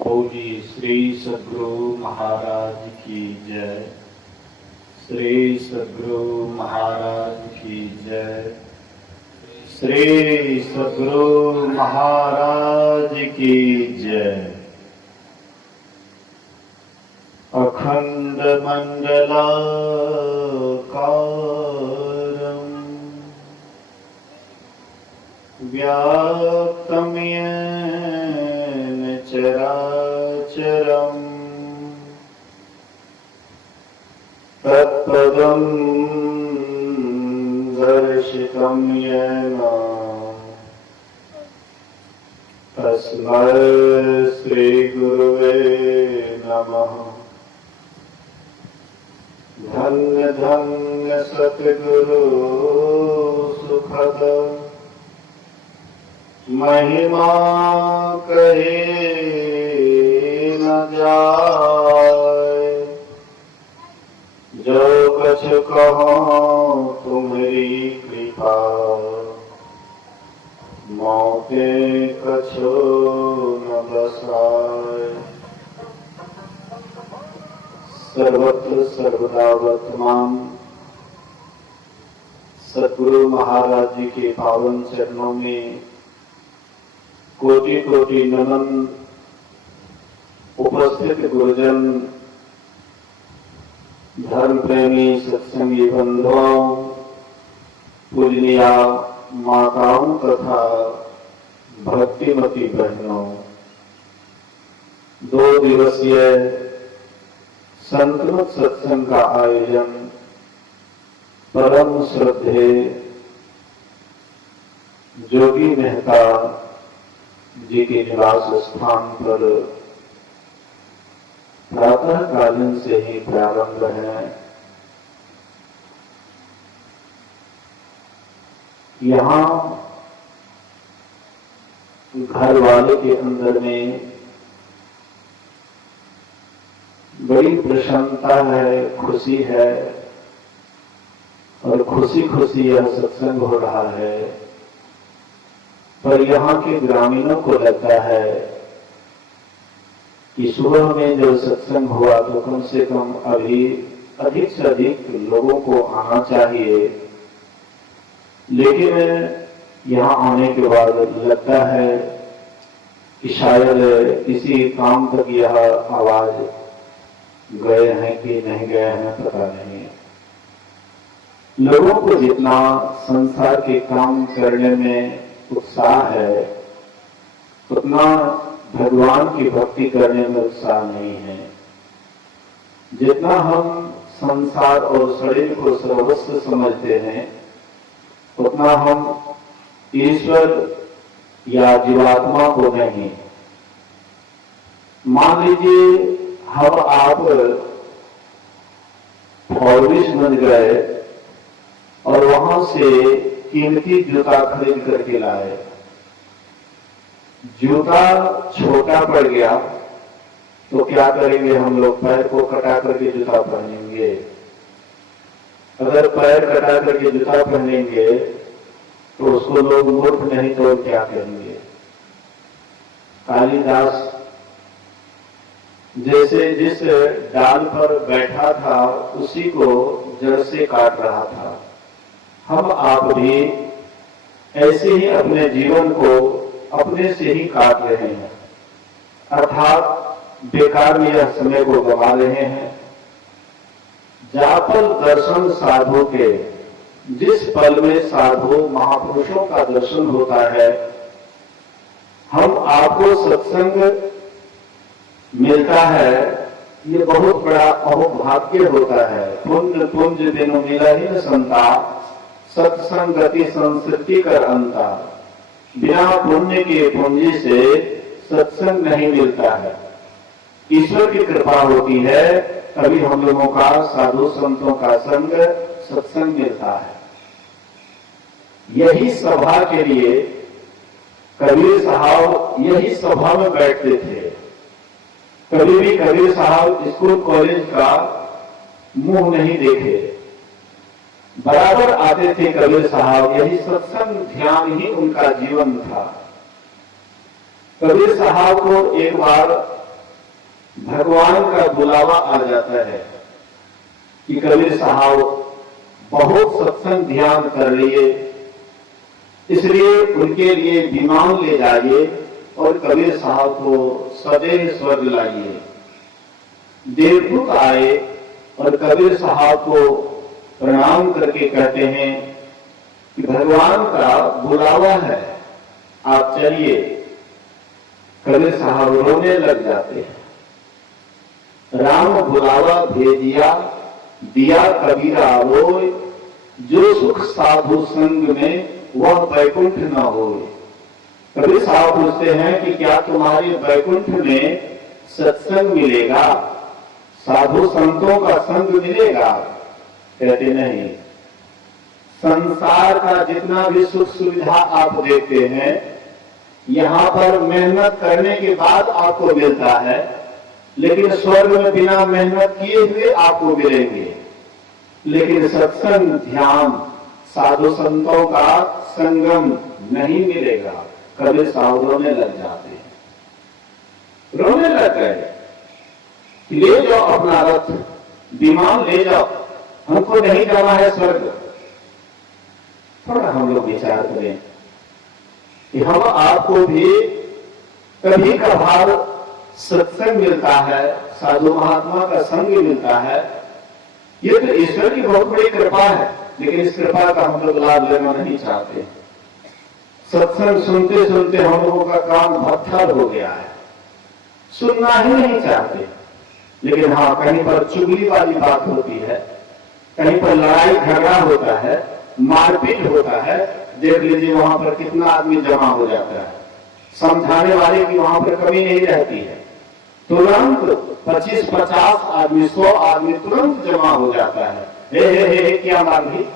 बोलिए श्री सद्गुरु महाराज की जय। श्री सद्गुरु महाराज की जय। श्री सद्गुरु महाराज की जय। अखंड मंडलाकारं व्याप्तं येन चराचरम् तत्पदं दर्शितं येन तस्मै श्री गुरुवे नमः। धन्य धन्य सतगुरु सुखद महिमा कहे न जाए। जो कछ कहो तुम्हारी कृपा मौके कछो न बसाए। सर्वत्र सर्वदा वर्तमान सद्गुरु महाराज जी के पावन चरणों में कोटि कोटि नमन। उपस्थित गुरुजन, धर्म प्रेमी सत्संगी बंधुओं, पूजनीय माताओं तथा भक्तिमती बहनों, 2 दिवसीय संतमत सत्संग का आयोजन परम श्रद्धेय जोगी मेहता जी के निवास स्थान पर प्रातः कालीन से ही प्रारंभ है। यहाँ घर वाले के अंदर में बड़ी प्रसन्नता है, खुशी है और खुशी खुशी यह सत्संग हो रहा है। पर यहाँ के ग्रामीणों को लगता है कि सुबह में जो सत्संग हुआ तो कम से कम अभी अधिक से अधिक लोगों को आना चाहिए, लेकिन यहाँ आने के बाद लगता है कि शायद किसी काम तक यह आवाज गए हैं कि नहीं गए हैं पता नहीं। लोगों को जितना संसार के काम करने में उत्साह है उतना भगवान की भक्ति करने में उत्साह नहीं है। जितना हम संसार और शरीर को सर्वस्व समझते हैं उतना हम ईश्वर या जीवात्मा को नहीं। मान लीजिए हम आप फॉर्मिश बन गए और वहां से कीमती जूता खरीद करके लाए। जूता छोटा पड़ गया तो क्या करेंगे हम लोग? पैर को कटा करके जूता पहनेंगे। अगर पैर कटा करके जूता पहनेंगे तो उसको लोग मूर्ख नहीं तो क्या कहेंगे? कालिदास जैसे जिस डाल पर बैठा था उसी को जड़ से काट रहा था। हम आप भी ऐसे ही अपने जीवन को अपने से ही काट रहे हैं, अर्थात बेकार में यह समय को गवा रहे हैं। जापल दर्शन साधु के, जिस पल में साधु महापुरुषों का दर्शन होता है, हम आपको सत्संग मिलता है, ये बहुत बड़ा अहोभाग्य होता है। पुण्य पुंज दिनो मिला ही न संता, सत्संगति संस्कृति कर अंता। बिना पुण्य के पूंजी से सत्संग नहीं मिलता है। ईश्वर की कृपा होती है तभी हम लोगों का साधु संतों का संग सत्संग मिलता है। यही सभा के लिए कबीर साहब यही सभा में बैठते थे। कभी भी कबीर साहब स्कूल कॉलेज का मुंह नहीं देखे, बराबर आते थे कबीर साहब। यही सत्संग ध्यान ही उनका जीवन था। कबीर साहब को एक बार भगवान का बुलावा आ जाता है कि कबीर साहब बहुत सत्संग ध्यान कर लिए, इसलिए उनके लिए विमान ले जाइए और कबीर साहब को सदैव स्वर्ग लाइए। देवदूत आए और कबीर साहब को प्रणाम करके कहते हैं कि भगवान का बुलावा है, आप चलिए। कबीर साहब रोने लग जाते हैं। राम बुलावा भेजिया, दिया कबीरा रोय, जो सुख साधु संग में वह बैकुंठ न होए। कबीर साहब पूछते हैं कि क्या तुम्हारे बैकुंठ में सत्संग मिलेगा, साधु संतों का संग मिलेगा? कहते नहीं। संसार का जितना भी सुख सुविधा आप देखते हैं, यहां पर मेहनत करने के बाद आपको मिलता है, लेकिन स्वर्ग में बिना मेहनत किए हुए आपको मिलेंगे। लेकिन सत्संग, ध्यान, साधु संतों का संगम नहीं मिलेगा। कबीर साहब रोने लग जाते हैं, रोने लग गए। ले जाओ अपना रथ, विमान ले जाओ, हमको नहीं जाना है स्वर्ग। थोड़ा हम लोग विचार करें कि हम आपको भी कभी कभार सत्संग मिलता है, साधु महात्मा का संग मिलता है। ये तो ईश्वर की बहुत बड़ी कृपा है, लेकिन इस कृपा का हम लोग लाभ लेना नहीं चाहते। सत्संग सुनते सुनते हम लोगों का काम पत्थर हो गया है, सुनना ही नहीं चाहते। लेकिन हाँ, कहीं पर चुगली वाली बात होती है, कहीं पर लड़ाई झगड़ा होता है, मारपीट होता है, देख लीजिए वहां पर कितना आदमी जमा हो जाता है। समझाने वाले की वहां पर कमी नहीं रहती है, तुरंत 25-50 आदमी, 100 आदमी तुरंत जमा हो जाता है। हे क्या मान ली।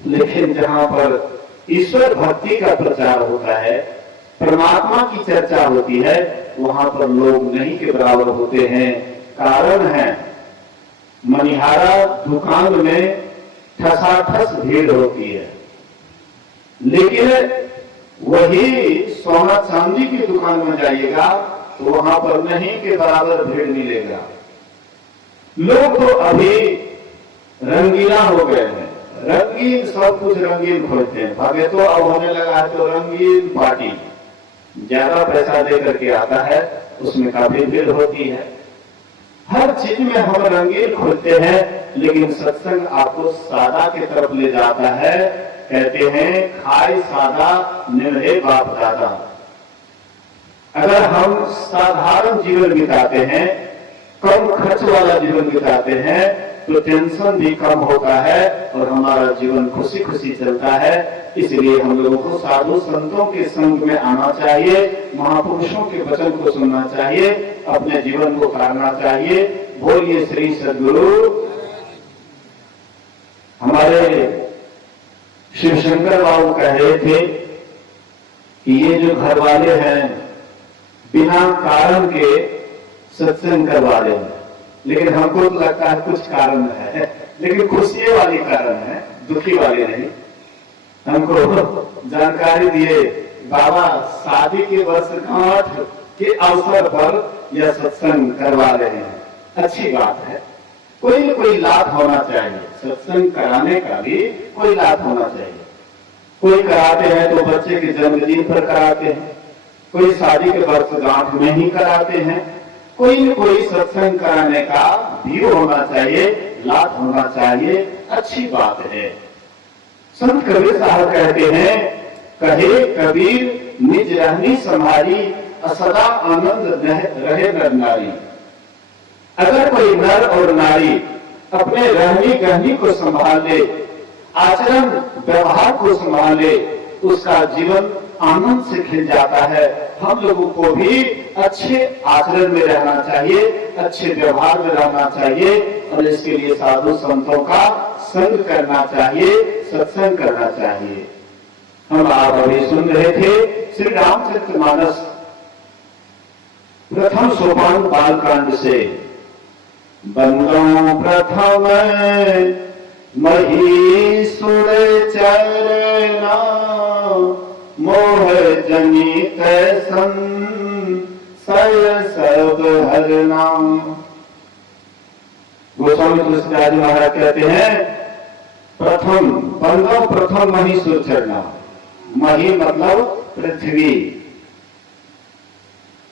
लेकिन जहां पर ईश्वर भक्ति का प्रचार होता है, परमात्मा की चर्चा होती है, वहां पर लोग नहीं के बराबर होते हैं। कारण है, मनिहारा दुकान में ठसाठस भीड़ होती है, लेकिन वही सोना चांदी की दुकान में जाइएगा तो वहां पर नहीं के बराबर भीड़ मिलेगा। लोग तो अभी रंगीला हो गए हैं, रंगीन, सब कुछ रंगीन खोजते हैं। भागे तो अब होने लगा है तो रंगीन पार्टी, ज्यादा पैसा दे करके आता है, उसमें काफी भीड़ होती है। हर चीज में हम रंगीन खोजते हैं, लेकिन सत्संग आपको सादा की तरफ ले जाता है। कहते हैं खाए सादा निर्भय बाप दादा। अगर हम साधारण जीवन बिताते हैं, कम खर्च वाला जीवन बिताते हैं, तो टेंशन भी कम होता है और हमारा जीवन खुशी खुशी चलता है। इसलिए हम लोगों को साधु संतों के संग में आना चाहिए, महापुरुषों के वचन को सुनना चाहिए, अपने जीवन को करना चाहिए। बोलिए श्री सद्गुरु। हमारे शिव शंकर बाबू कह रहे थे कि ये जो घर वाले हैं बिना कारण के सत्संग करवा रहे हैं, लेकिन हमको तो लगता है कुछ कारण है, लेकिन खुशी वाली कारण है, दुखी वाली नहीं। हमको जानकारी दिए बाबा शादी के वर्षगांठ के अवसर पर यह सत्संग करवा रहे हैं। अच्छी बात है, कोई न कोई लाभ होना चाहिए, सत्संग कराने का भी कोई लाभ होना चाहिए। कोई कराते हैं तो बच्चे के जन्मदिन पर कराते हैं, कोई शादी के वर्षगांठ में ही कराते हैं। कोई न कोई सत्संग कराने का भी होना चाहिए, लाभ होना चाहिए, अच्छी बात है। संत कबीर साहब कहते हैं, कहे कबीर निज रहनी संभारी, असदा आनंद रहे नर नारी। अगर कोई नर और नारी अपने रहनी गहनी को संभाल ले, आचरण व्यवहार को संभाल ले, उसका जीवन आनंद से खिल जाता है। हम लोगों को भी अच्छे आचरण में रहना चाहिए, अच्छे व्यवहार में रहना चाहिए और इसके लिए साधु संतों का संग करना चाहिए, सत्संग करना चाहिए। हम आप अभी सुन रहे थे श्री रामचरितमानस प्रथम सोपान बालकांड से। बंदो प्रथम महीसुर चरना, मोह जनित संशय सब हर नाम। गोस्वामी तुलसीदास जी महाराज कहते हैं प्रथम बंदो प्रथम मही सुर चढ़ना। मही मतलब पृथ्वी,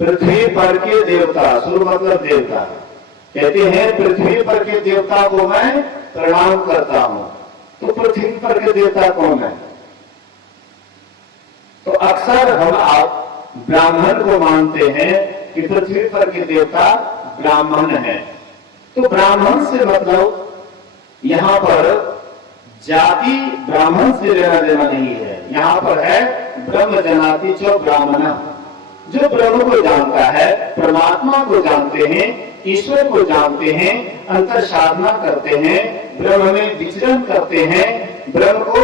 पृथ्वी पर के देवता, सुर मतलब देवता। कहते हैं पृथ्वी पर के देवता को मैं प्रणाम करता हूं। तो पृथ्वी पर के देवता कौन है? तो अक्सर हम आप ब्राह्मण को मानते हैं कि पृथ्वी पर के देवता ब्राह्मण है। तो ब्राह्मण से मतलब यहां पर जाति ब्राह्मण से लेना देना नहीं है। यहां पर है ब्रह्म जनाति जो ब्राह्मण, जो ब्रह्म को जानता है, परमात्मा को जानते हैं, ईश्वर को जानते हैं, अंतर साधना करते हैं, ब्रह्म में विचरण करते हैं, ब्रह्म को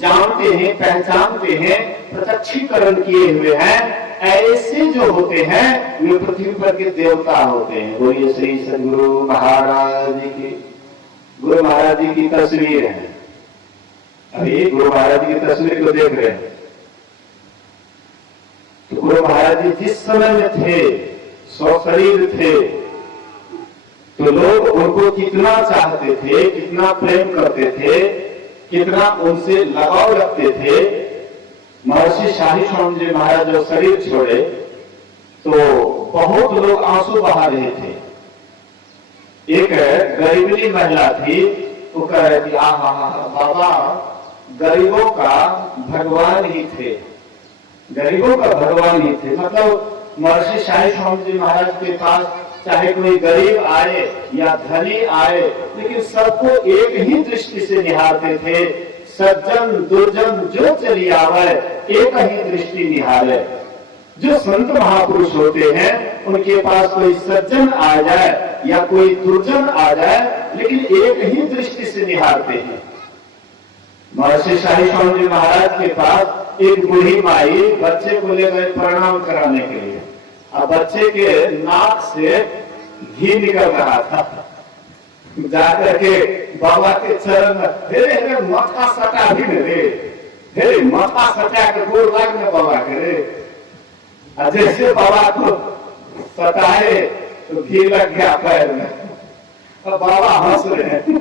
जानते हैं, पहचानते हैं, प्रत्यक्षीकरण किए हुए हैं, ऐसे जो होते हैं वे पृथ्वी पर के देवता होते हैं। बोलिए श्री सद्गुरु महाराज जी की। गुरु महाराज जी की तस्वीर है, अभी गुरु महाराज जी की तस्वीर को देख रहे हैं। तो गुरु महाराज जी जिस समय में थे, सशरीर थे, तो लोग उनको कितना चाहते थे, कितना प्रेम करते थे, कितना उनसे लगाव रखते थे। महर्षि शाही स्वामी जी महाराज जब शरीर छोड़े तो बहुत लोग आंसू बहा रहे थे। एक गरीबनी महिला थी, वो कह रही थी आहा बाबा गरीबों का भगवान ही थे, गरीबों का भगवान ही थे। मतलब महर्षि शाही स्वामी जी महाराज के पास चाहे कोई गरीब आए या धनी आए, लेकिन सबको एक ही दृष्टि से निहारते थे। सज्जन दुर्जन जो चली आवे, एक ही दृष्टि निहारे। जो संत महापुरुष होते हैं उनके पास कोई सज्जन आ जाए या कोई दुर्जन आ जाए, लेकिन एक ही दृष्टि से निहारते हैं। महर्षि शाही स्वामी जी महाराज के पास एक बूढ़ी माई बच्चे को लेकर प्रणाम कराने के लिए, अब बच्चे के नाक से घी निकल रहा था। जाकर के बाबा के चरण में माथा सटा भी रे माथा सटा के गोर लागने बाबा करे। जैसे बाबा को सटाए तो घी लग गया पैर में। अब बाबा हंस रहे हैं,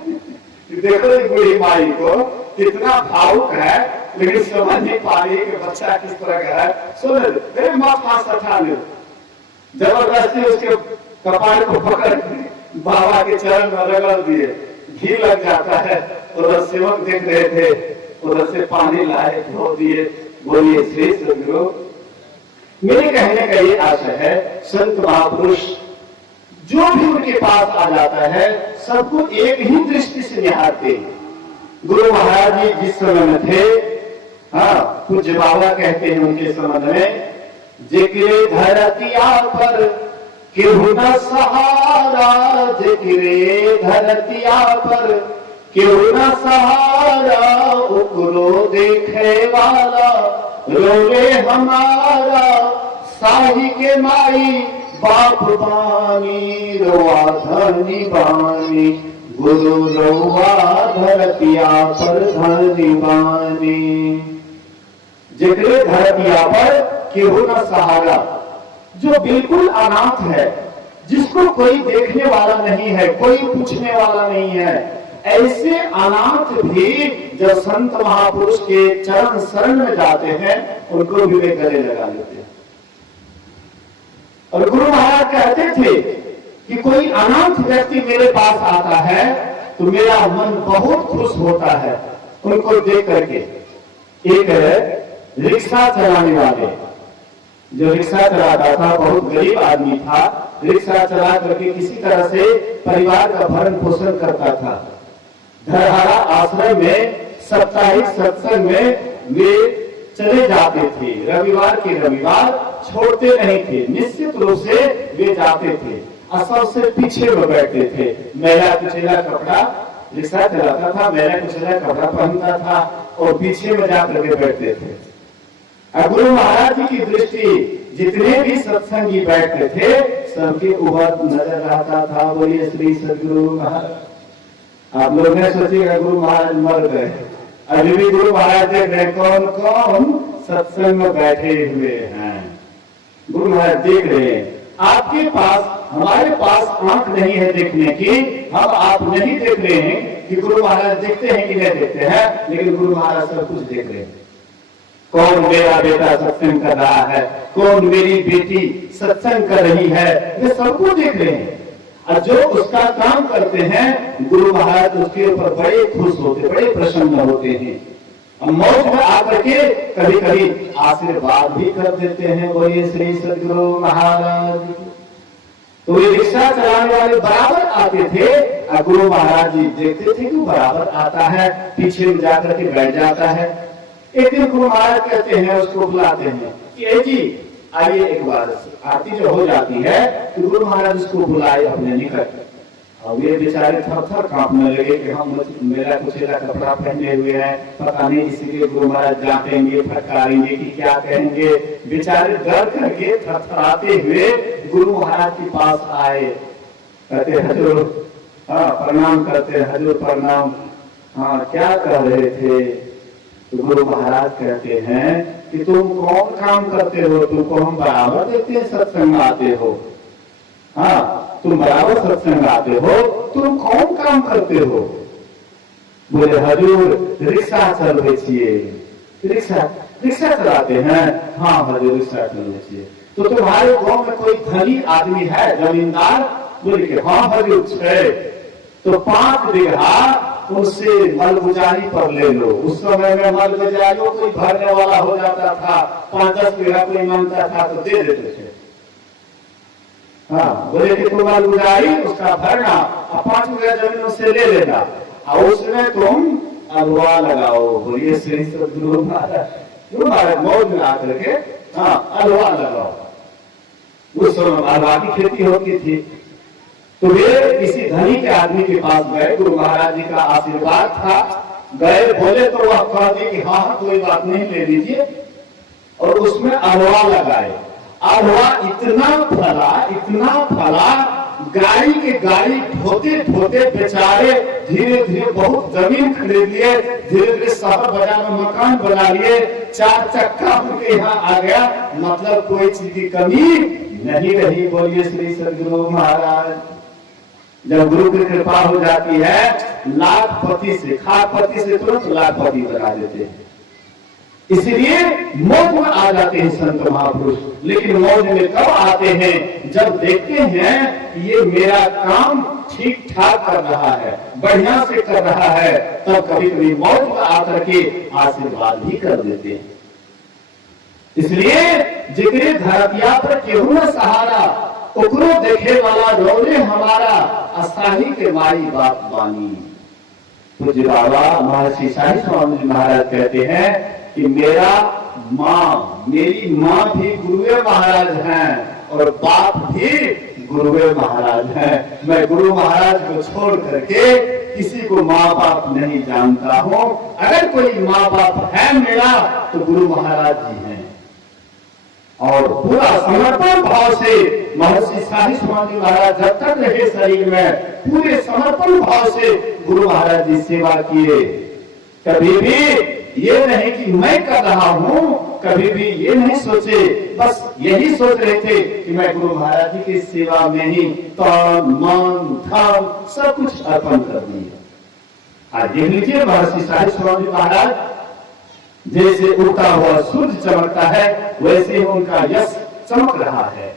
देखो बूढ़ी माई को कितना भावुक है, लेकिन समझ नहीं पा रही कि बच्चा किस तरह का है। सुन माथा सटा लो, जबरदस्ती उसके कपाल को पकड़ बाबा के चरण में रगड़ दिए, घी लग जाता है। उधर सेवक देख रहे थे, उधर से पानी लाए, धो दिए। बोलिए श्री सद्गुरु। मेरे कहने का ये आशय है, संत महापुरुष जो भी उनके पास आ जाता है सबको एक ही दृष्टि से निहारते। गुरु महाराज जी जिस समय में थे, हाँ पूज्य बाबा कहते हैं उनके संबंध में, जेकरे धरतिया पर केहू न सहारा, जेकरे धरतिया पर केहू न सहारा, ओकरो देखे वाला रोवे हमारा। साही के माई बाप बानी, रोआ धनी बानी, गुरु रोआ धरतिया पर धनी बानी। जेकरे धरतिया पर केहू न सहारा, जो बिल्कुल अनाथ है, जिसको कोई देखने वाला नहीं है, कोई पूछने वाला नहीं है, ऐसे अनाथ भी जब संत महापुरुष के चरण शरण में जाते हैं उनको भी वे गले लगा लेते हैं। और गुरु महाराज कहते थे कि कोई अनाथ व्यक्ति मेरे पास आता है तो मेरा मन बहुत खुश होता है उनको देख करके। एक रिक्शा चलाने वाले, जो रिक्शा चलाता था, बहुत गरीब आदमी था, रिक्शा चला करके किसी तरह से परिवार का भरण पोषण करता था। धरहरा आश्रम में साप्ताहिक सत्संग में वे चले जाते थे, रविवार के रविवार छोड़ते नहीं थे, निश्चित रूप से वे जाते थे और सबसे पीछे में बैठते थे। मेला कुचेला कपड़ा, रिक्शा चलाता था, मेला कुचेला कपड़ा पहनता था और पीछे में जाकर के बैठते थे। गुरु महाराज जी की दृष्टि जितने भी सत्संगी बैठते थे सबके ऊपर नजर रहता था। बोलिए श्री सद्गुरु महाराज। आप लोग ने सोचिएगा गुरु महाराज मर गए, अभी भी गुरु महाराज देख रहे कौन कौन सत्संग में बैठे हुए हैं। गुरु महाराज देख रहे हैं आपके पास, हमारे पास आंख नहीं है देखने की, हम आप नहीं देख रहे हैं कि गुरु महाराज देखते हैं कि नहीं देखते हैं, लेकिन गुरु महाराज सब कुछ देख रहे हैं। कौन मेरा बेटा सत्संग कर रहा है, कौन मेरी बेटी सत्संग कर रही है, वे सबको देख रहे हैं। और जो उसका काम करते हैं गुरु महाराज उसके ऊपर बड़े खुश होते, बड़े प्रसन्न होते हैं। मौज में आकर के कभी कभी आशीर्वाद भी कर देते हैं, बोलिए श्री सद्गुरु महाराज। तो ये रिक्शा चलाने वाले बराबर आते थे और गुरु महाराज जी देखते थे कि बराबर आता है, पीछे में जाकर के बैठ जाता है। एक दिन गुरु महाराज कहते हैं, उसको बुलाते हैं कि ए जी आइए, एक बार आरती जो हो जाती है तो गुरु महाराज उसको बुलाए अपने निकट। अब ये बेचारे थर थर कांपने लगे कि हम मेरा कुचेला कपड़ा पहने हुए हैं, पता नहीं इसीलिए गुरु महाराज डांटेंगे, फटकारेंगे कि क्या कहेंगे। बेचारे डर करके थरथराते हुए गुरु महाराज के पास आए, कहते हजूर, हाँ प्रणाम करते, हजूर प्रणाम, हाँ क्या कह रहे थे। तो गुरु महाराज कहते हैं कि तुम कौन काम करते हो, तुमको हम बराबर देते हैं, सत्संग आते हो, हाँ तुम बराबर सत्संग आते हो, तुम कौन काम करते हो। बोले हजूर रिक्शा चलवे छिए, रिक्शा चलाते हैं, हाँ हजूर रिक्शा चलवे छिए। तो तुम्हारे गांव में कोई धनी आदमी है, जमींदार। बोले कि हाँ हजूर है। तो 5 बीघा उससे मलगुजारी पर ले लो। उस समय में मलगुजारियों कोई भरने वाला हो जाता था, 5-10 बीघा कोई मांगता था तो दे देते थे। हाँ बोले कि तुम मलगुजारी उसका भरना और 5 बीघा जमीन उससे ले लेना और उसमें तुम अलवा लगाओ। बोलिए श्री सद्गुरु महाराज। गुरु महाराज मौज में आकर के हाँ अलवा लगाओ। उस समय अलवा की खेती होती थी। तो वे किसी धनी के आदमी के पास गए, गुरु महाराज जी का आशीर्वाद था, गए, बोले तो वह कह दिए कि हाँ कोई बात नहीं, ले लीजिए। और उसमें अरवा लगाए। अरवा इतना फला, गाड़ी के गाड़ी ढोते ढोते बेचारे धीरे धीरे बहुत जमीन खरीद लिए, धीरे धीरे शहर बाजार में मकान बना लिए, 4 चक्का उनके यहाँ आ गया। मतलब कोई चीज की कमी नहीं रही। बोलिए श्री सद्गुरु महाराज। जब गुरु की कृपा हो जाती है, लाखपति से, खापति से तुरंत लाखपति बना देते हैं। इसलिए मौज में आ जाते हैं संत महापुरुष। लेकिन मौज में कब आते हैं, जब देखते हैं ये मेरा काम ठीक ठाक कर रहा है, बढ़िया से कर रहा है, तब कभी कभी मौज में आकर के आशीर्वाद भी कर देते हैं। इसलिए जिक्र धरतिया पर केहू न सहारा, ओकरो देखे वाला रोले हमारा, अस्थाही के मारी बात बानी। पूज्य बाबा महर्षि साई स्वामी जी महाराज कहते हैं कि मेरी माँ भी गुरुवे महाराज हैं और बाप भी गुरुवे महाराज हैं। मैं गुरु महाराज को छोड़ करके किसी को माँ बाप नहीं जानता हूँ। अगर कोई माँ बाप है मेरा तो गुरु महाराज जी हैं। और पूरा समर्पण भाव से महर्षि साई स्वामी महाराज जब तक रहे शरीर में, पूरे समर्पण भाव से गुरु महाराज जी सेवा किए। कभी भी ये नहीं कि मैं कर रहा हूँ, कभी भी ये नहीं सोचे, बस यही सोच रहे थे कि मैं गुरु महाराज जी की सेवा में ही तन मन धन सब कुछ अर्पण कर दिया। आज देख लीजिए महर्षि साई स्वामी महाराज, जैसे उगता हुआ सूर्य चमकता है वैसे ही उनका यश चमक रहा है।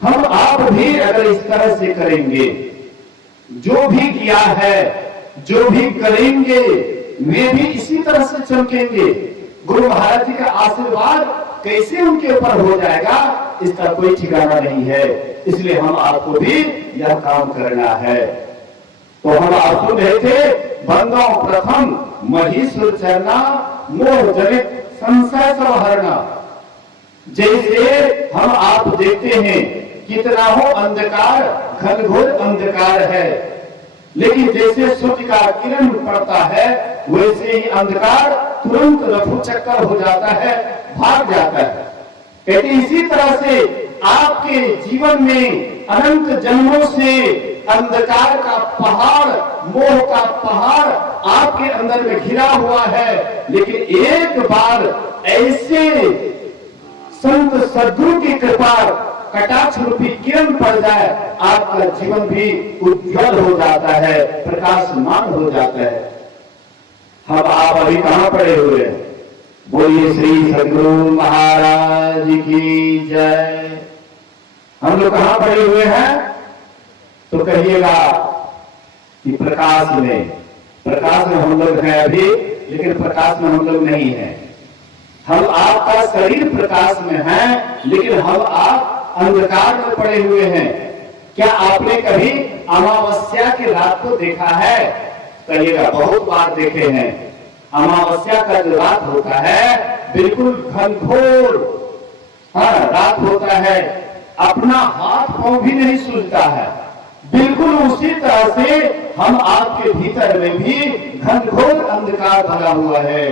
हम आप भी अगर इस तरह से करेंगे, जो भी किया है, जो भी करेंगे, वे भी इसी तरह से चमकेंगे। गुरु महाराज जी का आशीर्वाद कैसे उनके ऊपर हो जाएगा, इसका कोई ठिकाना नहीं है। इसलिए हम आपको भी यह काम करना है। तो हम आप सुन रहे थे, बंदों प्रथम महीसुर चरना, मोह जनित संशय संहरना। जैसे हम आप देखते हैं कितना हो अंधकार, घनघोर अंधकार है, लेकिन जैसे सूर्य का किरण पड़ता है वैसे ही अंधकार तुरंत रफू चक्कर हो जाता है, भाग जाता है। कहते इसी तरह से आपके जीवन में अनंत जन्मों से अंधकार का पहाड़, मोह का पहाड़ आपके अंदर में घिरा हुआ है। लेकिन एक बार ऐसे संत सद्गुरु की कृपा कटाक्ष रूपी किरण पड़ जाए, आपका जीवन भी उज्जवल हो जाता है, प्रकाशमान हो जाता है। अब आप अभी कहां पड़े हुए हैं? बोलिए श्री सद्गुरु महाराज की जय। हम लोग कहां पड़े हुए हैं? तो कहिएगा कि प्रकाश में हम लोग हैं अभी, लेकिन प्रकाश में हम लोग नहीं हैं। हम आपका शरीर प्रकाश में है, लेकिन हम आप अंधकार में पड़े हुए हैं। क्या आपने कभी अमावस्या की रात को देखा है? कहिएगा बहुत बार देखे हैं। अमावस्या का जो रात होता है बिल्कुल घनघोर रात होता है, अपना हाथ पांव भी नहीं सूझता है। बिल्कुल उसी तरह से हम आपके भीतर में भी घनघोर अंधकार भरा हुआ है।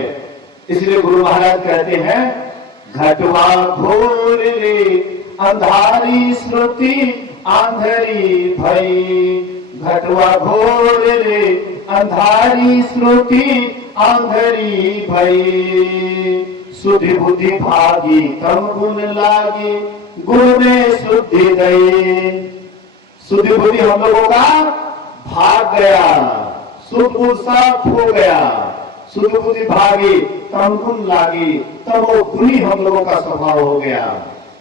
इसलिए गुरु महाराज कहते हैं, घटवा घोर रे अंधारी श्रुति आंधरी भई, घटवा घोर रे अंधारी श्रुति आंधरी भई, सुधि बुद्धि भागी तम गुण लागी, गुरु ने शुद्धि दई। सुधि बुद्धि हम लोगों का भाग गया, शुद्ध बुद्ध साफ हो गया, शुद्ध बुद्धि भागी तम गुण लागी, तमोगुणी हम लोगों का स्वभाव हो गया।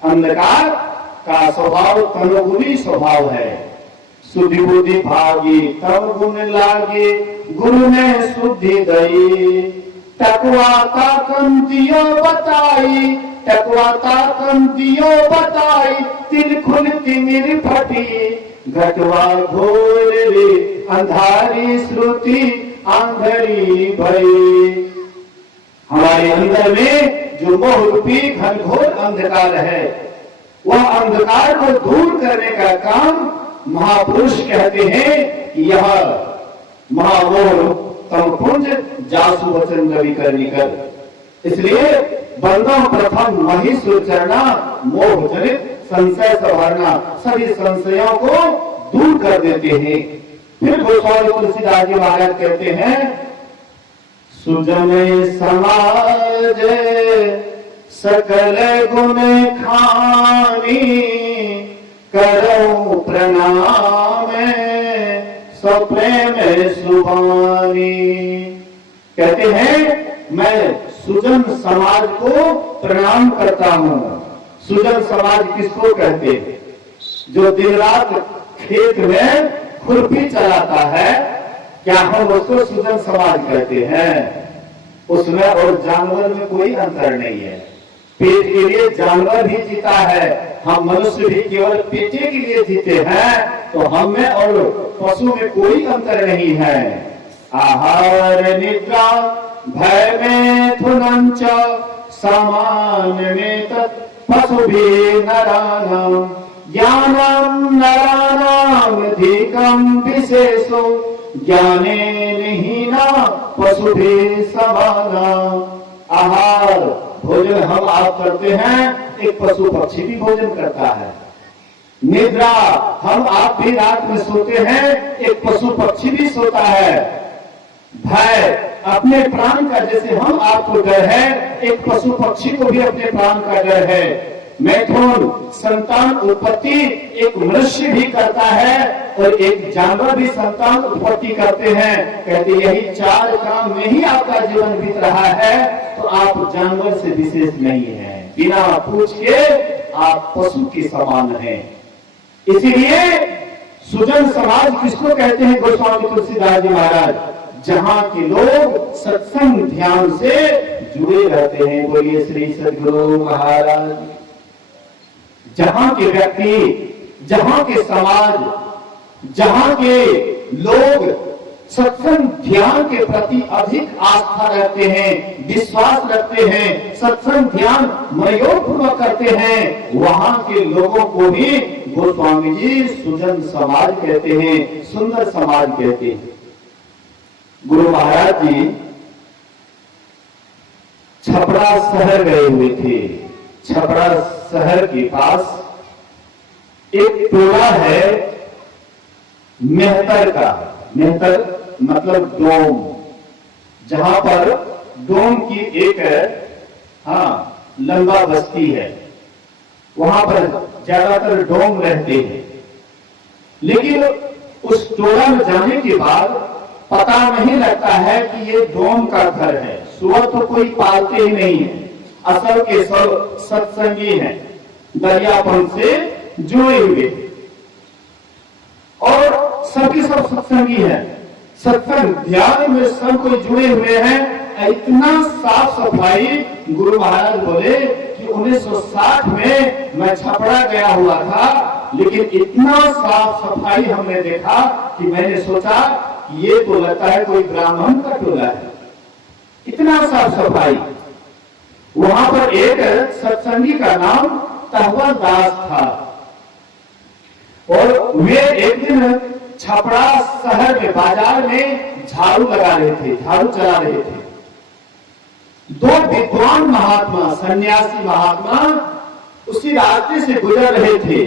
अंधकार का स्वभाव तमोगुणी स्वभाव है। शुद्धि बुद्धि भागी तम गुण लागी, गुरु ने शुद्धि दई। टकवा ताकंतियो बताई, टकवा ताकंतियो बताई, तिल खुल तिमिर फटी, घटवा घोर रे अंधारी श्रुति आंधरी भई। हमारे अंदर में जो मोह रूपी घनघोर अंधकार है, वह अंधकार को दूर करने का काम महापुरुष कहते हैं कि यह महामोह तमपुंज जासु वचन रवि करनी कर। इसलिए बंदों प्रथम महीश्वर चरना, मोह जनित संशय संवरना, सभी संशयों को दूर कर देते हैं। फिर गोस्वामी तुलसीदास जी महाराज कहते हैं, सुजन समाज सकल गुण खानी, करो प्रणाम सप्रेम सुबानी। कहते हैं मैं सुजन समाज को प्रणाम करता हूं। सुजन समाज किसको कहते हैं? जो दिन रात खेत में खुरपी चलाता है, क्या हम उसको सुजन समाज कहते हैं? उसमें और जानवर में कोई अंतर नहीं है। पेट के लिए जानवर भी जीता है, हम मनुष्य भी केवल पेटे के लिए जीते हैं। तो हम में और पशु में कोई अंतर नहीं है। आहार निद्रा भय में थुनंच समान में तत् पशु भी नरानाम, ज्ञानम नरानाम अधिकम विशेषो, ज्ञाने नहीं ना पशु भी समाना। आहार भोजन हम आप करते हैं, एक पशु पक्षी भी भोजन करता है। निद्रा हम आप भी रात में सोते हैं, एक पशु पक्षी भी सोता है। भय अपने प्राण का जैसे हम आपको डर है, एक पशु पक्षी को भी अपने प्राण का डर है। मैथुन संतान उत्पत्ति एक मनुष्य भी करता है और एक जानवर भी संतान उत्पत्ति करते हैं। कहते यही चार काम में ही आपका जीवन बीत रहा है, तो आप जानवर से विशेष नहीं है। बिना पूछ के आप पशु के समान हैं। इसीलिए सुजन समाज किसको कहते हैं? गोस्वामी तुलसीदास जी महाराज, जहां के लोग सत्संग ध्यान से जुड़े रहते हैं। बोलिए श्री सद्गुरु महाराज। जहां के व्यक्ति, जहां के समाज, जहां के लोग सत्संग ध्यान के प्रति अधिक आस्था रखते हैं, विश्वास रखते हैं, सत्संग ध्यान मनोयोग पूर्वक करते हैं, वहां के लोगों को भी गोस्वामी जी सुजन समाज कहते हैं, सुंदर समाज कहते हैं। गुरु महाराज जी छपरा शहर गए हुए थे। छपरा शहर के पास एक टोला है मेहतर का। मेहतर मतलब डोम, जहां पर डोम की एक लंबा बस्ती है। वहां पर ज्यादातर डोम रहते हैं, लेकिन उस टोला में जाने के बाद पता नहीं लगता है कि ये डोम का घर है। सुअर तो कोई पालते ही नहीं है, असल के सब सत्संगी हैं, दरियापन से जुड़े हुए और सबके सब सत्संगी हैं, सत्संग ध्यान में सब कोई जुड़े हुए हैं। इतना साफ सफाई गुरु महाराज बोले कि 1960 में मैं छपरा गया हुआ था, लेकिन इतना साफ सफाई हमने देखा कि मैंने सोचा कि ये तो लगता है कोई ब्राह्मण का टोला है, इतना साफ सफाई। वहां पर एक सत्संगी का नाम तहवर दास था और वे एक दिन छपरा शहर में बाजार में झाड़ू लगा रहे थे, झाड़ू चला रहे थे। दो विद्वान महात्मा, सन्यासी महात्मा उसी रास्ते से गुजर रहे थे,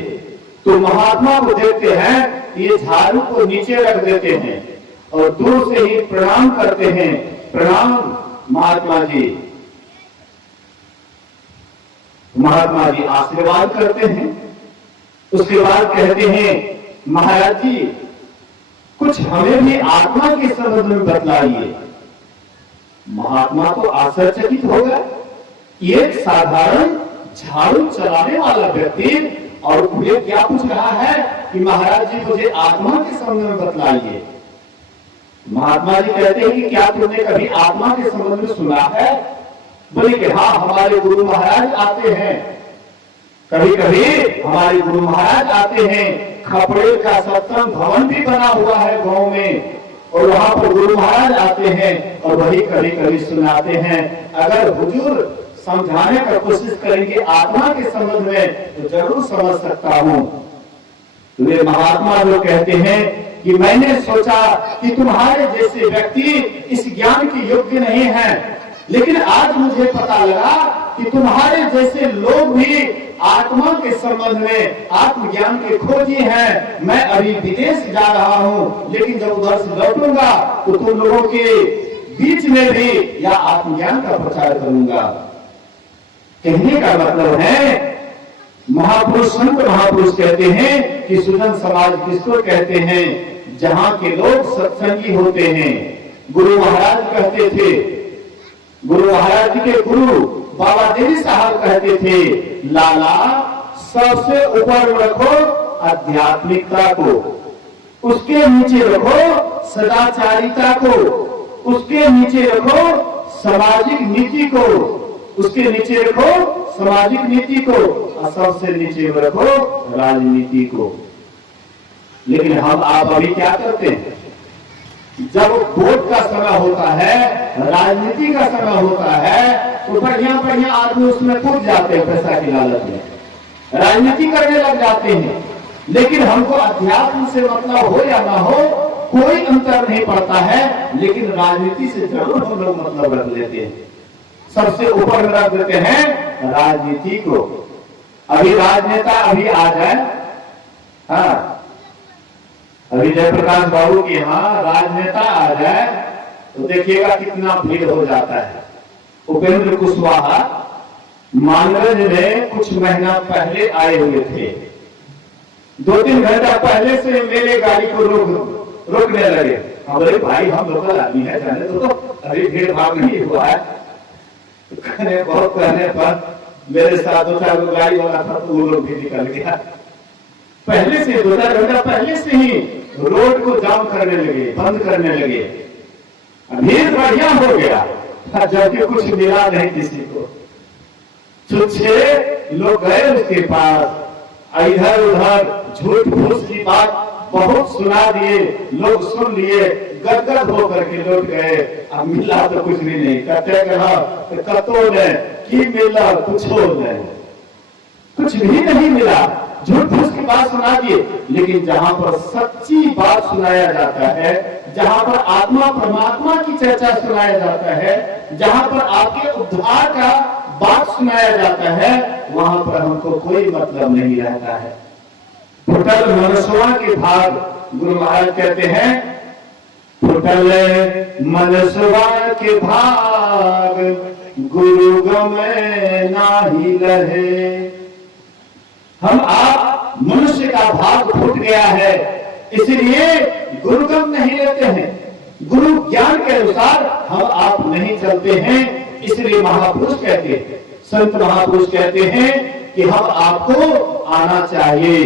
तो महात्मा को देखते हैं, ये झाड़ू को नीचे रख देते हैं और दूर से ही प्रणाम करते हैं, प्रणाम महात्मा जी। महात्मा जी आशीर्वाद करते हैं, उसके बाद कहते हैं, महाराज जी कुछ हमें भी आत्मा के संबंध में बतलाइए। महात्मा तो आश्चर्यचकित हो गए, एक साधारण झाड़ू चलाने वाला व्यक्ति और मुझे क्या पूछ रहा है कि महाराज जी मुझे आत्मा के संबंध में बतलाइए। महात्मा जी कहते हैं कि क्या तुमने कभी आत्मा के संबंध में सुना है? बोले कि हाँ, हमारे गुरु महाराज आते हैं, कभी कभी हमारे गुरु महाराज आते हैं। खपड़े का सत्संग भवन भी बना हुआ है गांव में और वहां पर गुरु महाराज आते हैं और वही कभी कभी सुनाते हैं। अगर हुजूर समझाने का कोशिश करेंगे आत्मा के संबंध में तो जरूर समझ सकता हूं। वे महात्मा लोग कहते हैं कि मैंने सोचा कि तुम्हारे जैसे व्यक्ति इस ज्ञान के योग्य नहीं है, लेकिन आज मुझे पता लगा कि तुम्हारे जैसे लोग भी आत्मा के संबंध में आत्मज्ञान के खोजी हैं। मैं अभी विदेश जा रहा हूं, लेकिन जब उधर से लौटूंगा तो तुम लोगों के बीच में भी यह आत्मज्ञान का प्रचार करूंगा। कहने का मतलब है, महापुरुष संत महापुरुष कहते हैं कि सुजन समाज किसको कहते हैं? जहां के लोग सत्संगी होते हैं। गुरु महाराज कहते थे, गुरु महाराज जी के गुरु बाबा देवी साहब कहते थे, लाला सबसे ऊपर रखो आध्यात्मिकता को, उसके नीचे रखो सदाचारिता को, उसके नीचे रखो सामाजिक नीति को, उसके नीचे रखो सामाजिक नीति को और सबसे नीचे रखो राजनीति को। लेकिन हम आप अभी क्या करते हैं? जब वोट का समय होता है, राजनीति का समय होता है, तो बढ़िया बढ़िया आदमी उसमें कूद जाते हैं, पैसा की लालच में राजनीति करने लग जाते हैं। लेकिन हमको अध्यात्म से मतलब हो या ना हो कोई अंतर नहीं पड़ता है, लेकिन राजनीति से जरूर हम लोग मतलब रख लेते हैं, सबसे ऊपर रख देते हैं राजनीति को। अभी राजनेता अभी आ जाए, हाँ अभी जयप्रकाश बाबू के यहाँ राजनेता आ जाए तो देखिएगा कितना भीड़ हो जाता है। उपेंद्र कुशवाहा मानगंज में कुछ महीना पहले आए हुए थे, 2-3 घंटा पहले से मेरे गाड़ी को रोकने लगे। बोले भाई हम लोकल आदमी है, जाने तो अभी भीड़ भाड़ नहीं हुआ है। बहुत कहने पर मेरे साथ 2-4 गाड़ी वाला था तो वो लोग भी निकल गया। पहले से 2-4 घंटा पहले से ही रोड को जाम करने लगे, बंद करने लगे। भीड़ बढ़िया हो गया, जबकि कुछ मिला नहीं किसी को। छुच्छे लोग गए उसके पास, इधर उधर झूठ फूस की बात बहुत सुना दिए, लोग सुन लिए, गदगद होकर के लौट गए। अब मिला तो कुछ भी नहीं, कहते कतो ने की मिला कुछ नहीं, कुछ भी नहीं मिला, झूठ फूस की बात सुना दिए। लेकिन जहां पर सच्ची बात सुनाया जाता है, जहां पर आत्मा परमात्मा की चर्चा सुनाया जाता है, जहां पर आपके उद्धार का बात सुनाया जाता है, वहां पर हमको कोई मतलब नहीं रहता है। फुटल मनसुआ के भाग, गुरु महाराज कहते हैं, फुटल मनसुआ के भाग गुरु गमे नाही लहे। हम आप मनुष्य का भाग फूट गया है, इसलिए गुरुगम नहीं लेते हैं, गुरु ज्ञान के अनुसार हम आप नहीं चलते हैं। इसलिए महापुरुष कहते हैं, संत महापुरुष कहते हैं कि हम आपको आना चाहिए,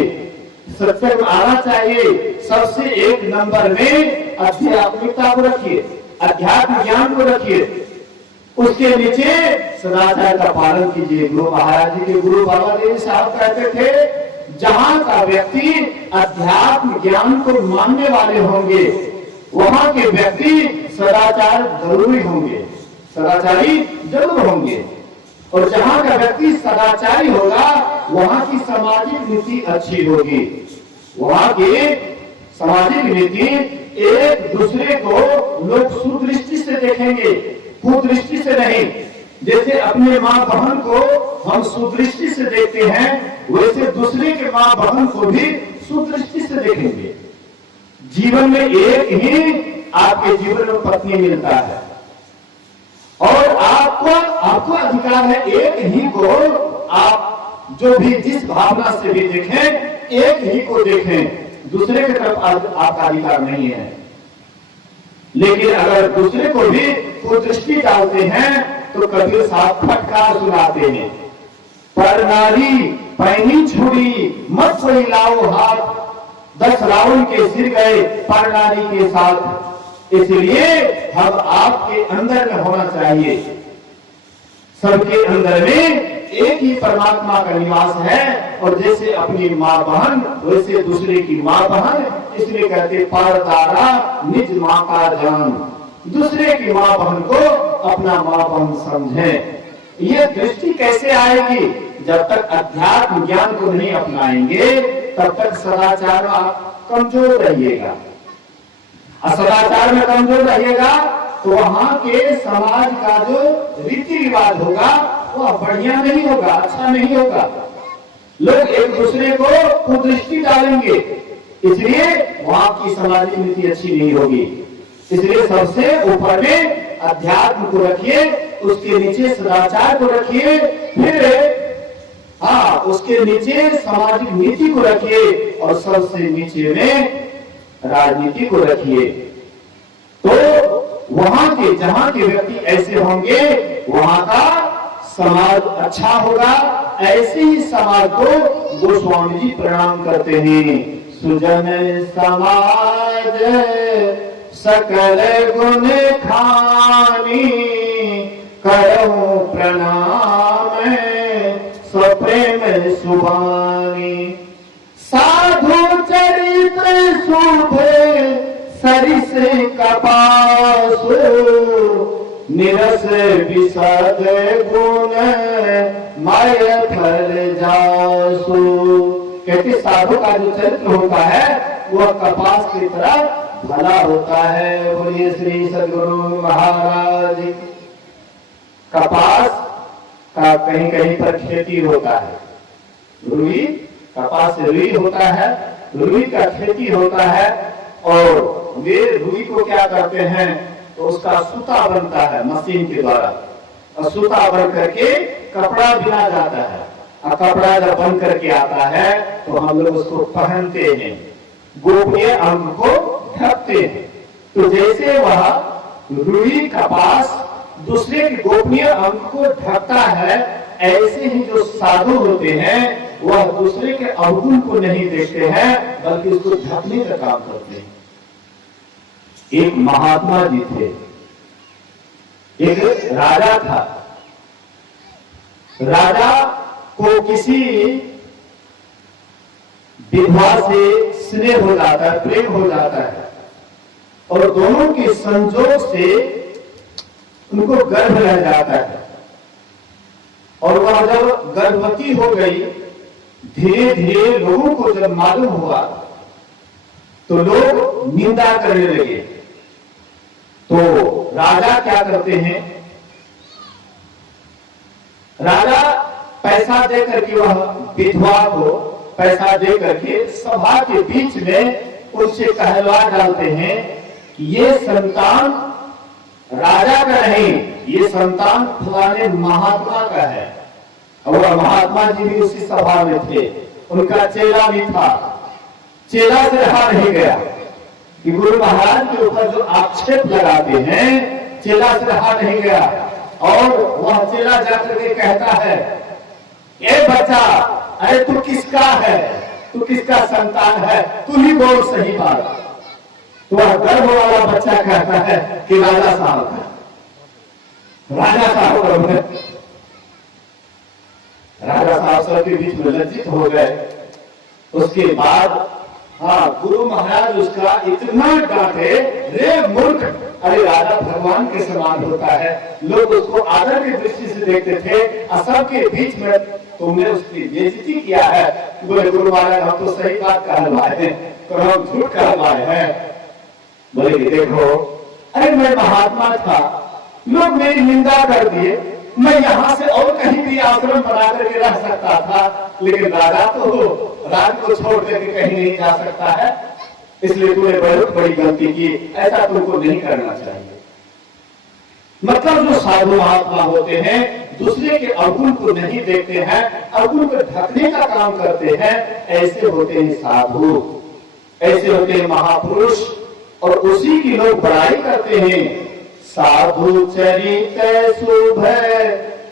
सत्संग आना चाहिए। सबसे एक नंबर में आध्यात्मिकता को रखिए, अध्यात्म ज्ञान को रखिए, उसके नीचे सदाचार का पालन कीजिए। गुरु महाराज जी के गुरु बाबा देव साहब कहते थे, जहां का व्यक्ति अध्यात्म ज्ञान को मानने वाले होंगे, वहां के व्यक्ति सदाचार जरूरी होंगे, सदाचारी जरूर होंगे। और जहां का व्यक्ति सदाचारी होगा, वहां की सामाजिक नीति अच्छी होगी, वहां की सामाजिक नीति एक दूसरे को लोग सुदृष्टि से देखेंगे, कुदृष्टि से नहीं। जैसे अपने माँ बहन को हम सुदृष्टि से देखते हैं, वैसे दूसरे के माँ बहन को भी सुदृष्टि से देखेंगे। जीवन में एक ही आपके जीवन में पत्नी मिलता है और आपको अधिकार है एक ही को आप जो भी जिस भावना से भी देखें, एक ही को देखें, दूसरे की तरफ आपका अधिकार नहीं है। लेकिन अगर दूसरे को भी कुदृष्टि डालते हैं तो कबीर साहब फटकार सुनाते हैं, पर नारी पैनी छुरी मत फैलाओ हाथ, 10 रावण के सिर गए पर नारी के साथ। इसलिए हम आपके अंदर में होना चाहिए, सबके अंदर में एक ही परमात्मा का निवास है। और जैसे अपनी माँ बहन वैसे दूसरे की माँ बहन, इसलिए कहते पर तारा निज माँ का जान, दूसरे की माँ बहन को अपना माँ बहन समझें। ये दृष्टि कैसे आएगी? जब तक अध्यात्म ज्ञान को नहीं अपनाएंगे तब तक सदाचार में आप कमजोर रहिएगा। सदाचार में कमजोर रहिएगा तो वहां के समाज का जो रीति रिवाज होगा वह बढ़िया नहीं होगा, अच्छा नहीं होगा। लोग एक दूसरे को कुदृष्टि डालेंगे, इसलिए वहां की सामाजिक नीति अच्छी नहीं होगी। इसलिए सबसे ऊपर में अध्यात्म को रखिए, उसके नीचे सदाचार को रखिए, फिर उसके नीचे सामाजिक नीति को रखिए और सबसे नीचे में राजनीति को रखिए। तो वहां के जहां के व्यक्ति ऐसे होंगे वहां का समाज अच्छा होगा। ऐसे ही समाज को गोस्वामी जी प्रणाम करते हैं। सुजन समाज सकल गुण खानी, करऊं प्रणाम स्वप्रेम सुबानी। साधु चरित्र शुभ सरिस कपासु, निरस विशद गुण मय फल जासु। कहते साधु का जो चरित्र होता है वह कपास की तरह भला होता है। बोलिए श्री सद्गुरु महाराज। कपास का कहीं कहीं पर खेती होता है, रुई, कपास से रुई होता है, रुई का खेती होता है और वे रुई को क्या करते हैं तो उसका सूता बनता है मशीन के द्वारा, और सूता बन करके कपड़ा बिना जाता है। और कपड़ा जब बन करके आता है तो हम लोग उसको पहनते हैं, गोपनीय अंग को ढकते हैं। तो जैसे वह रुई कपास दूसरे के गोपनीय अंग को ढकता है, ऐसे ही जो साधु होते हैं वह दूसरे के अवगुण को नहीं देखते हैं बल्कि उसको ढकने का काम करते हैं। एक महात्मा जी थे, एक राजा था। राजा को किसी विधवा से स्नेह हो जाता है, प्रेम हो जाता है और दोनों के संजोग से उनको गर्भ रह जाता है। और वह जब गर्भवती हो गई, धीरे धीरे लोगों को जब मालूम हुआ तो लोग निंदा करने लगे। तो राजा क्या करते हैं, राजा पैसा दे करके वह विधवा को पैसा दे करके सभा के बीच में उनसे कहलवा डालते हैं कि ये संतान राजा का नहीं, ये संतान फलाने महात्मा का है। और महात्मा जी भी उसी सभा में थे। उनका चेला भी था। चेला से रहा नहीं गया कि गुरु महाराज के ऊपर जो आक्षेप लगाते हैं, चेला से रहा नहीं गया। और वह चेला जाकर के कहता है, ए बच्चा, अरे तू किसका है, तू किसका संतान है, तू ही बोल सही बात। तो वह गर्भ वाला बच्चा कहता है कि राजा साहब का। राजा साहब सबके बीच में लज्जित हो गए। उसके बाद गुरु महाराज उसका इतना डांटे, रे मूर्ख, अरे राजा भगवान के समान होता है, लोग उसको आदर की दृष्टि से देखते थे, सबके बीच में तुमने उसकी बेइज्जती किया है। बोले गुरु महाराज हम तो सही बात कहलवाए हैं, तो हम झूठ कहलवाए हैं। बोले देखो, अरे मैं महात्मा था, लोग मेरी निंदा कर दिए, मैं यहाँ से और कहीं भी आश्रम बना करके रह सकता था, लेकिन राजा तो हो, राज को छोड़ करके कहीं नहीं जा सकता है, इसलिए तूने बहुत बड़ी गलती की, ऐसा तुमको नहीं करना चाहिए। मतलब जो साधु महात्मा होते हैं, दूसरे के अवगुण को नहीं देखते हैं, अवगुण को ढकने का काम करते हैं, ऐसे होते हैं साधु, ऐसे होते हैं महापुरुष। और उसी की लोग बड़ाई करते हैं। साधु चरित शुभ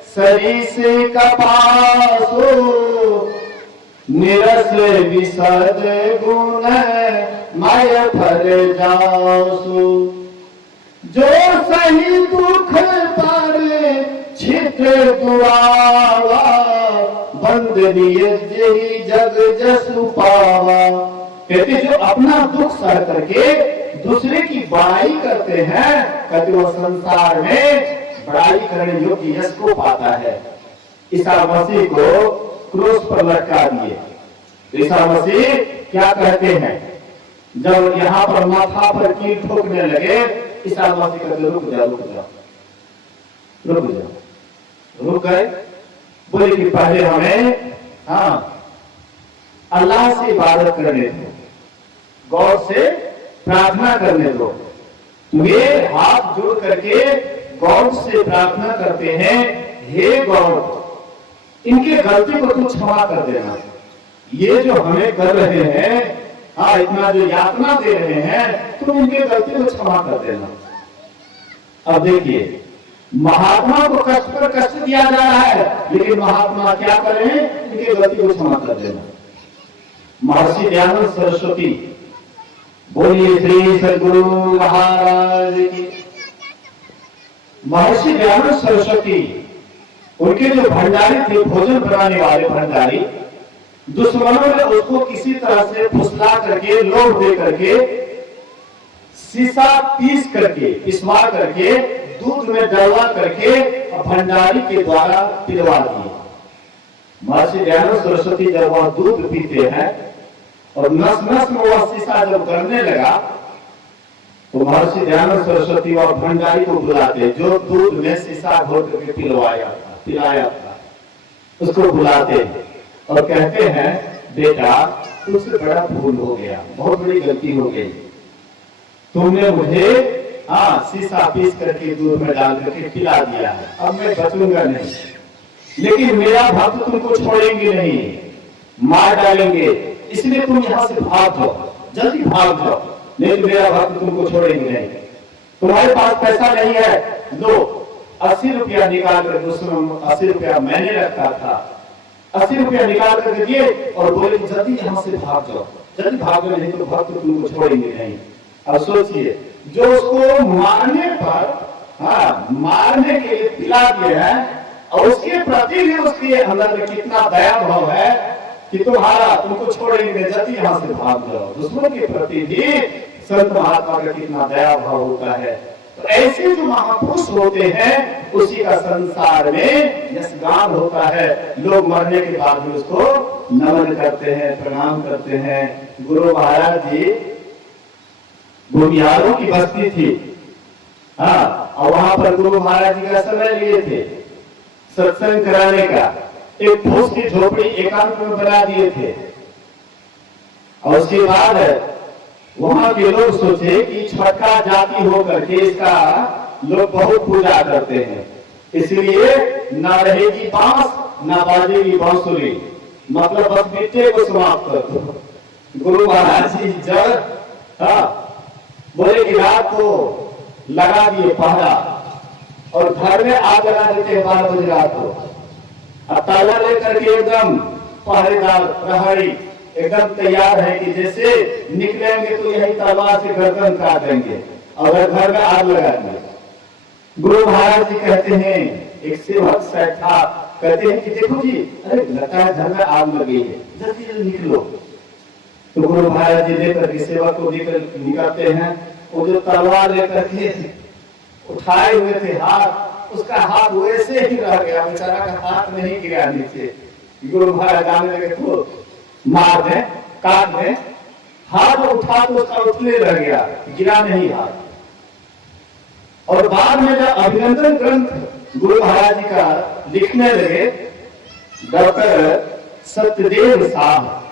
सरिस कपासो, निरस विशद गुण मय फल जासु। जो सही दुख पर छित दुआवा, बंदनीय जही जग जसु पावा। कहते जो अपना दुख सह करके दूसरे की बड़ाई करते हैं, कहते वो संसार में बड़ाई करने योग्य यश को पाता है। ईसा मसीह को क्रूस पर लटका दिए। ईसा मसीह क्या कहते हैं, जब यहाँ पर माथा पर कील ठोकने लगे, ईसा मसीह कहते रुक जाओ रुक जाओ रुक जाओ। रुक गए, बोले कि पहले हमें अल्लाह से इबादत करने दो, गौर से प्रार्थना करने दो। वे हाथ जोड़ करके गौर से प्रार्थना करते हैं, हे गौर, इनके गलती को तुम क्षमा कर देना। ये जो हमें कर रहे हैं, इतना जो यातना दे रहे हैं, तुम इनके गलती को क्षमा कर देना। अब देखिए, महात्मा को कष्ट पर कष्ट दिया जा रहा है, लेकिन महात्मा क्या करें, इनके गलती को क्षमा कर देना। महर्षि दयानंद सरस्वती, बोलिए श्री सद्गुरु महाराज की। महर्षि दयानंद सरस्वती, उनके जो भंडारी थे, भोजन बनाने वाले भंडारी, दुश्मनों ने उसको किसी तरह से फुसला करके, लोभ दे करके, शीशा पीस करके, पिसवा करके, दूध में डलवा करके भंडारी के द्वारा पिलवा दिए। महर्षि दयानंद सरस्वती जब वह दूध पीते हैं और नस नस में वह शीशा जब गलने लगा, तो महर्षि दयानंद सरस्वती और भंडारी को बुलाते, जो दूध में शीशा घोट करके पिलाया था, उसको बुलाते और कहते हैं, बेटा तुझसे बड़ा भूल हो गया, बहुत बड़ी गलती हो गई, तुमने मुझे शीशा पीस करके दूध में डाल करके पिला दिया है, अब मैं बचूंगा नहीं, लेकिन मेरा भक्त तुमको छोड़ेंगे नहीं, मार डालेंगे, इसलिए तुम यहाँ से भाग जाओ, जल्दी भाग जाओ, नहीं तो मेरा भक्त तुमको छोड़ेंगे नहीं। तुम्हारे पास पैसा नहीं है, लो 80 रुपया निकाल कर, उसमें 80 रुपया मैंने रखा था, 80 रुपया निकाल कर दिए और बोले जल्दी यहाँ से भाग जाओ, जल्दी भाग जाओ, नहीं तो भक्त तुमको छोड़ेंगे नहीं। अब सोचिए, जो उसको मारने पर मारने के लिए पिला दिए हैं, और उसके प्रति भी उसके अंदर में कितना दया भाव है कि तुमको छोड़ेंगे, जल्दी यहाँ से भाग जाओ। दुश्मनों के प्रति भी संत महात्मा का कितना दया भाव होता है। तो ऐसे जो महापुरुष होते हैं, उसी का संसार में यशगान होता है। लोग मरने के बाद भी उसको नमन करते हैं, प्रणाम करते हैं। गुरु महाराज जी भूमिहारों की बस्ती थी, और वहां पर गुरु महाराज जी का समय लिए थे सत्संग कराने का। एक फूस की झोपड़ी एकांत में बना दिए थे, और उसके बाद वहां के लोग सोचे कि छठा जाति होकर के इसका लोग बहुत पूजा करते हैं, इसलिए ना रहेगी बांस ना बाजेगी बांसुरी, मतलब बस बेटे को समाप्त कर दो। गुरु महाराज जी जब बोले कि रात को लगा दिए पहरा और घर में आग लगा देते हैं 12 बजे रात को, अब ताला लेकर के एकदम पहरेदार प्रहरी एकदम तैयार है कि जैसे निकलेंगे तो यही तलवार से गर्दन काट देंगे और घर में आग लगा देंगे। गुरु महाराज जी कहते हैं, एक सेवक शायद था, कहते हैं कि देखो जी, अरे लगता है घर में आग लगी है, जल्दी जल्दी निकलो। तो गुरु महाराज जी लेकर के सेवक को लेकर निकलते हैं। वो जो तलवार लेकर के उठाए हुए थे हाथ, उसका हाथ वैसे ही रह गया, बेचारा का हाथ नहीं गिरा नीचे। गुरु महाराज आने लगे तो मार दे, काट दे, हाथ उठा तो उसका उठने लग गया, गिरा नहीं हाथ। और बाद में जब अभिनंदन ग्रंथ गुरु महाराज जी का लिखने लगे डॉक्टर सत्यदेव साहब,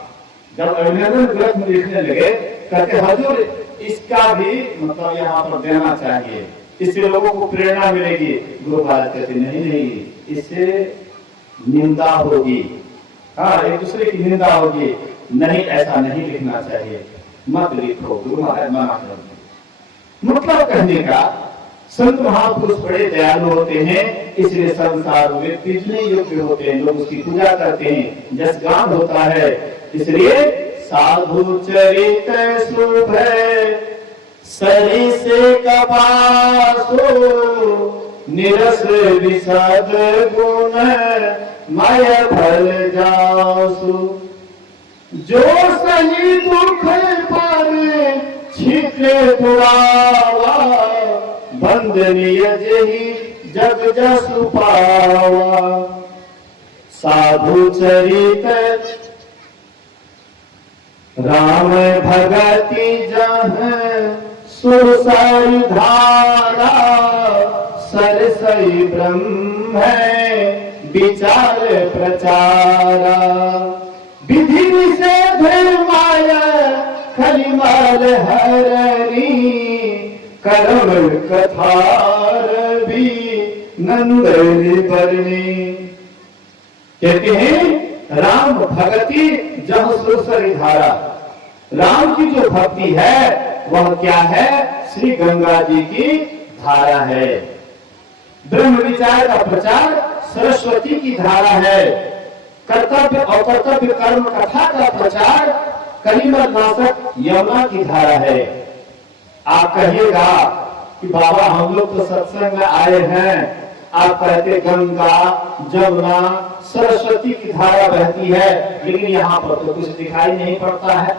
जब अभिनंदन ग्रंथ लिखने लगे, कहते हजूर इसका भी मतलब यहाँ पर देना चाहिए, इससे लोगों को प्रेरणा मिलेगी। गुरु महाराज कहते नहीं, इससे निंदा होगी, एक दूसरे की निंदा होगी, नहीं ऐसा नहीं लिखना चाहिए, मत लिखो। गुरु महाराज मना करते। मतलब कहने का, संत महापुरुष बड़े दयालु होते हैं, इसलिए संसार में पूजने योग्य होते हैं, लोग उसकी पूजा करते हैं, जसगान होता है। इसलिए साधु चरित शुभ सरिस कपासो निरस विशद गुण मय फल जासु। जो सही दुख पर छिटे पुरावा बंदनीय जही जग जसु पावा। साधु चरित राम भगति जहाँ सुरसई धारा सरसई ब्रह्म विचार प्रचारा। विधि निषेध माया खलिमल हरणी कर्म कथार भी नंदनी बरनी। कहते हैं राम भगति जहाँ सुरसरी धारा, राम की जो भक्ति है वह क्या है? श्री गंगा जी की धारा है। ब्रह्म विचार का प्रचार सरस्वती की धारा है। कर्तव्य और कर्तव्य कर्म कथा का प्रचार कलिमल नाशक यमुना की धारा है। आप कहिएगा कि बाबा हम लोग तो सत्संग में आए हैं, आप कहते गंगा जमुना सरस्वती की धारा बहती है, लेकिन यहाँ पर तो कुछ दिखाई नहीं पड़ता है,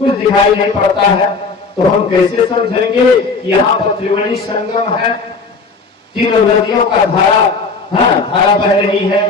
कुछ दिखाई नहीं पड़ता है। तो हम कैसे समझेंगे कि यहाँ पर त्रिवेणी संगम है, तीनों नदियों का धारा धारा बह रही है।